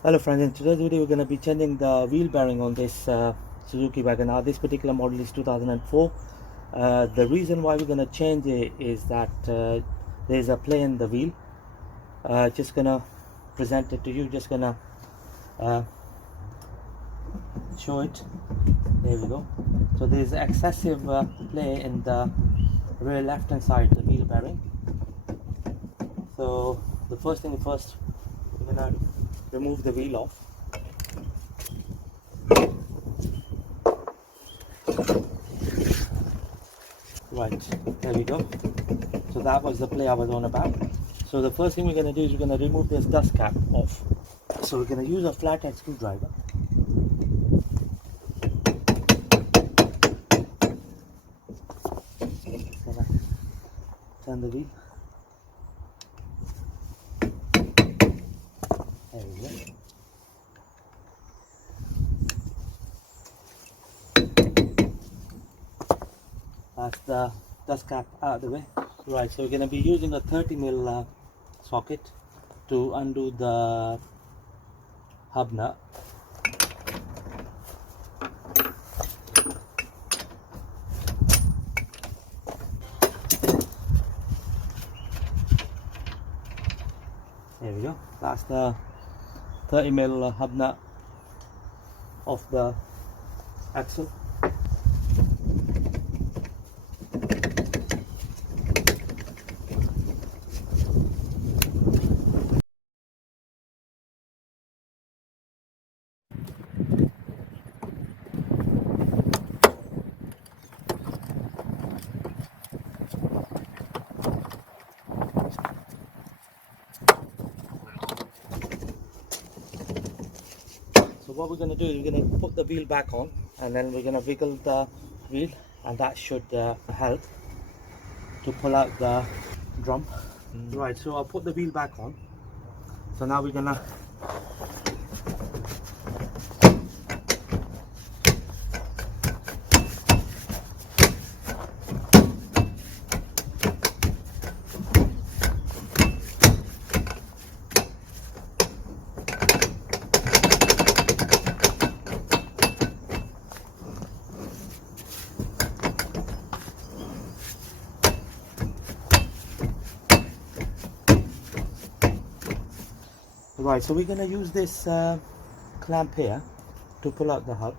Hello friends, in today's video we're going to be changing the wheel bearing on this Suzuki Wagon R. This particular model is 2004. The reason why we're going to change it is that there's a play in the wheel. Just going to present it to you, just going to show it. There we go. So there's excessive play in the rear left hand side, the wheel bearing. So the first thing first, we're going to remove the wheel off. Right, there we go. So that was the play I was on about. So the first thing we're going to do is we're going to remove this dust cap off. So we're going to use a flathead screwdriver. Gonna turn the wheel. There we go. That's the dust cap out of the way. Right, so we're going to be using a 30mm socket to undo the hub nut. There we go. That's the 30mm hub nut of the axle. So what we're going to do is we're going to put the wheel back on, and then we're going to wiggle the wheel, and that should help to pull out the drum. Right, so I'll put the wheel back on. So now we're going to Right, so we're going to use this clamp here to pull out the hub.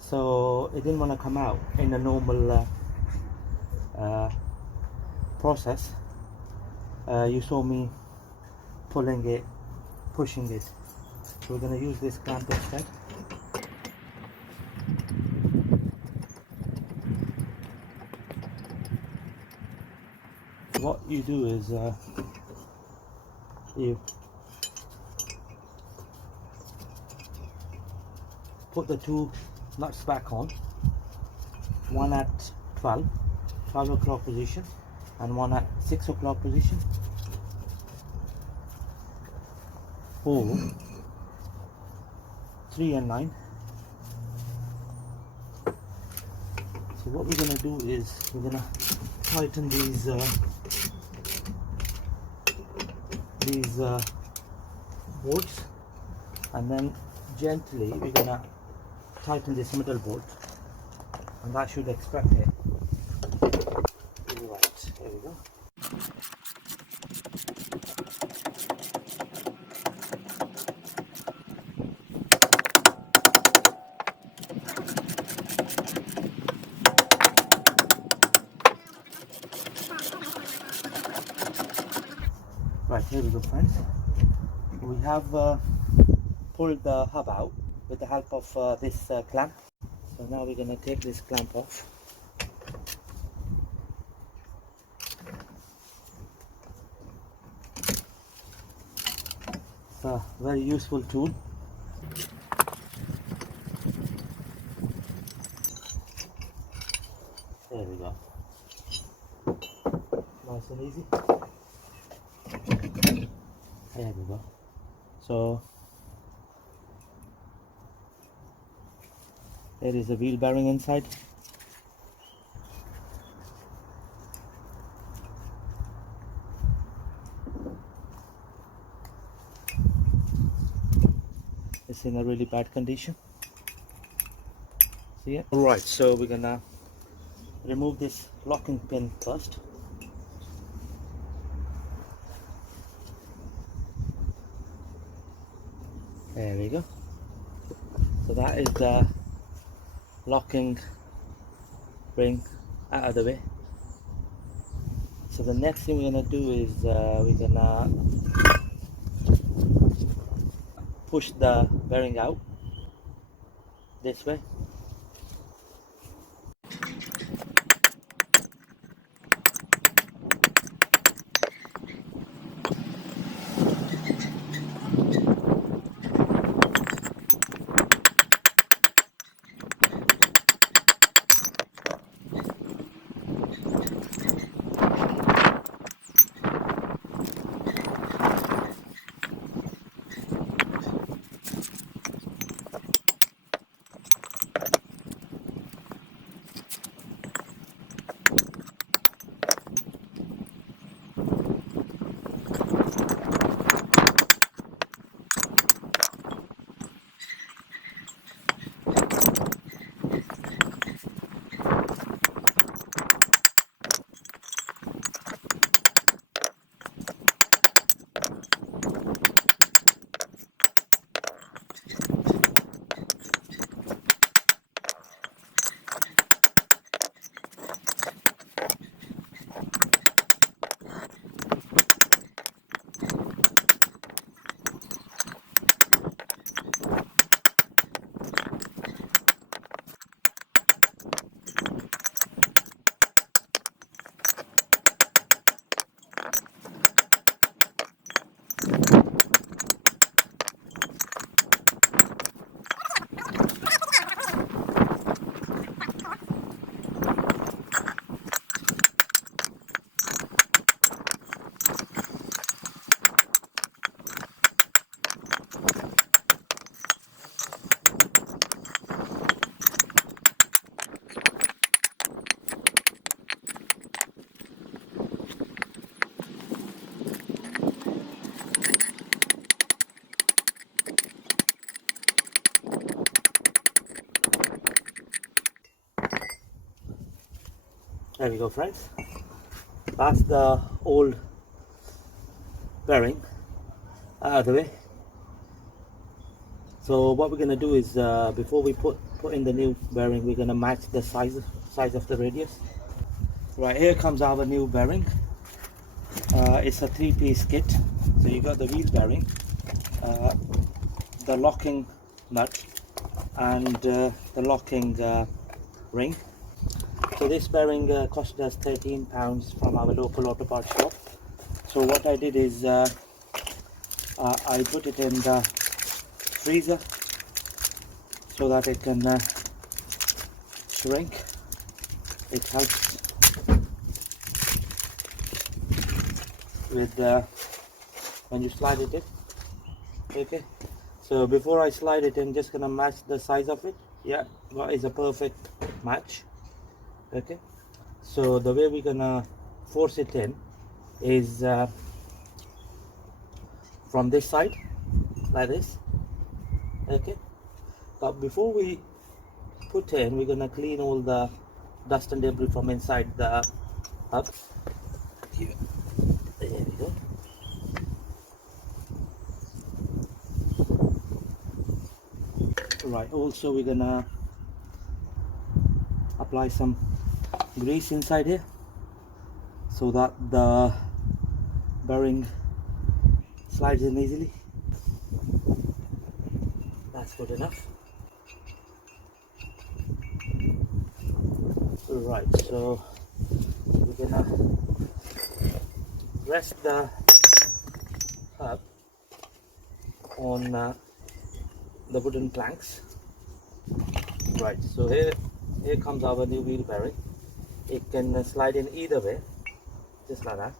So it didn't want to come out in a normal process. You saw me pulling it, pushing it. So we're going to use this clamp instead. What you do is you put the two nuts back on, one at 12 o'clock position and one at 6 o'clock position. 4, 3 and 9. So what we're going to do is we're going to tighten these bolts, and then gently we're going to tighten this middle bolt, and that should extract it. Right, there we go. Right, here we go, friends. We have pulled the hub out with the help of this clamp. So now we're going to take this clamp off. It's a very useful tool. There we go. Nice and easy. There we go. So there is a wheel bearing inside. it's in a really bad condition. See it? Alright, so we're gonna remove this locking pin first. There we go. So that is the locking ring out of the way. So the next thing we're gonna do is we're gonna push the bearing out this way. There we go, friends. That's the old bearing out of the way. So what we're going to do is before we put in the new bearing, we're going to match the size of the radius. Right, here comes our new bearing. It's a 3-piece kit. So you got the wheel bearing, the locking nut, and the locking ring. So this bearing cost us £13 from our local auto parts shop. So what I did is I put it in the freezer so that it can shrink. It helps with when you slide it in. Okay, so before I slide it in, just gonna match the size of it. Yeah, that is a perfect match. Okay, so the way we're gonna force it in is from this side, like this. Okay, but before we put in, we're gonna clean all the dust and debris from inside the hub. Here. There we go. Right, also we're gonna apply some grease inside here so that the bearing slides in easily. That's good enough. Right, so we're gonna rest the hub on the wooden planks. Right, so here comes our new wheel bearing. It can slide in either way, just like that.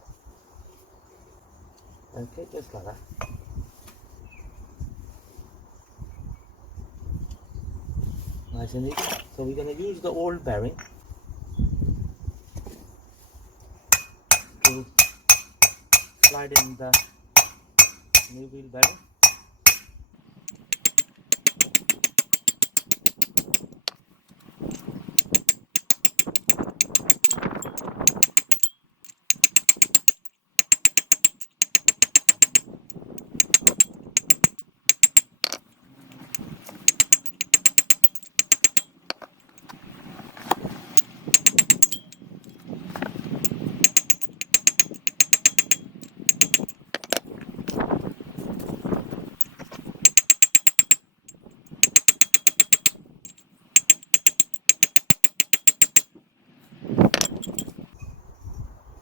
Okay, just like that. Nice and easy. So we're going to use the old bearing to slide in the new wheel bearing.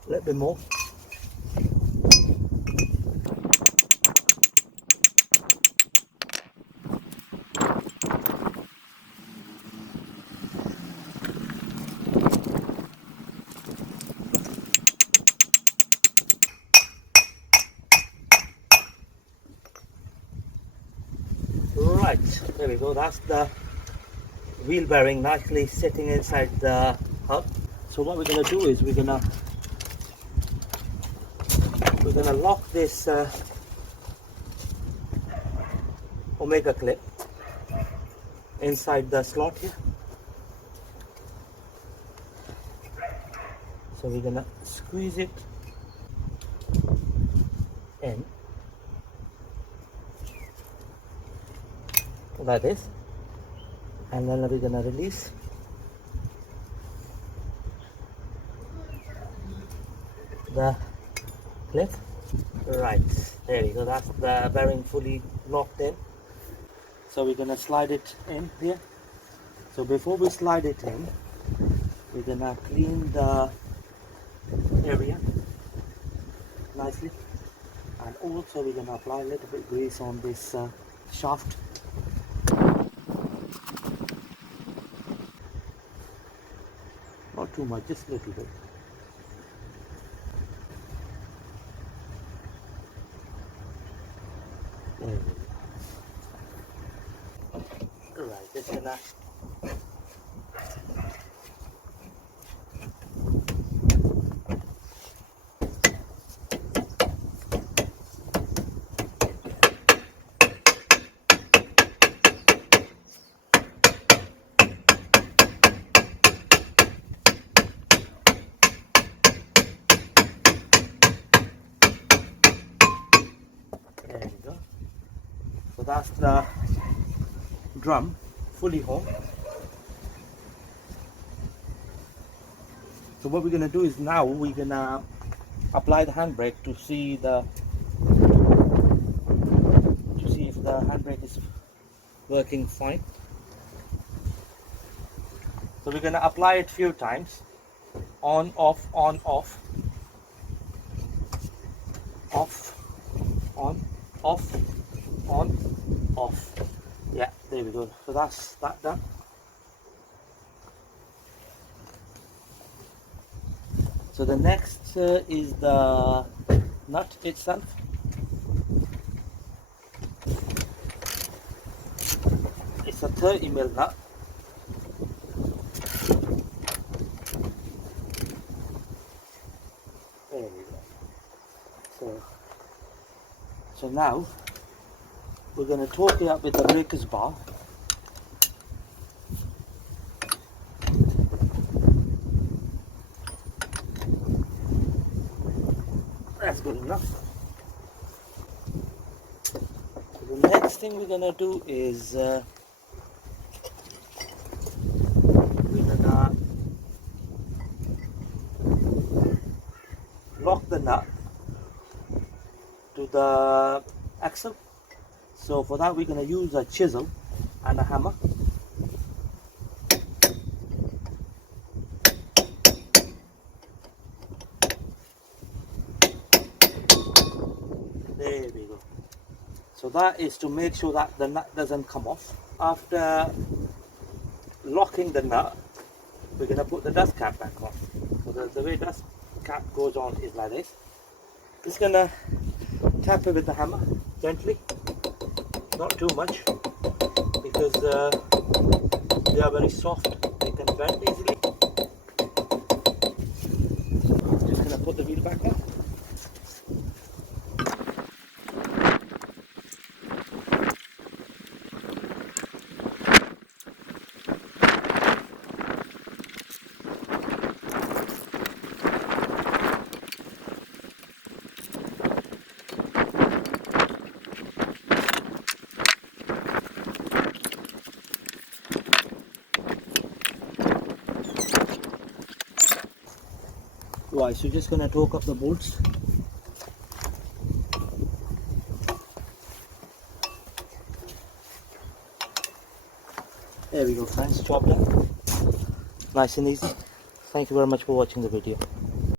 a little bit more. Right, there we go. That's the wheel bearing nicely sitting inside the hub. So what we're going to do is we're going to lock this omega clip inside the slot here. So we're going to squeeze it in like this, and then we're going to release. The clip. Right, there you go. That's the bearing fully locked in. So we're going to slide it in here. So before we slide it in, we're going to clean the area nicely, and also we're going to apply a little bit grease on this shaft. Not too much, just a little bit. There we go. Right, just gonna there we go. So that's the drum fully home. So what we're going to do is now we're going to apply the handbrake to see if the handbrake is working fine. So we're going to apply it few times, on off, on off, off, on, off, on, off. Yeah, there we go. So that's that done. So the next is the nut itself. It's a 30mm nut. There we go. So now we're going to torque it up with the breaker's bar. That's good enough. So the next thing we're going to do is we're going to lock the nut to the axle. So for that we're going to use a chisel and a hammer. There we go. So that is to make sure that the nut doesn't come off. After locking the nut, we're going to put the dust cap back on. So the way dust cap goes on is like this. Just going to tap it with the hammer gently, not too much, because they are very soft, they can bend easily. Just going to put the wheel back on. Right, so just going to torque up the bolts. There we go friends, job done. Nice and easy. Thank you very much for watching the video.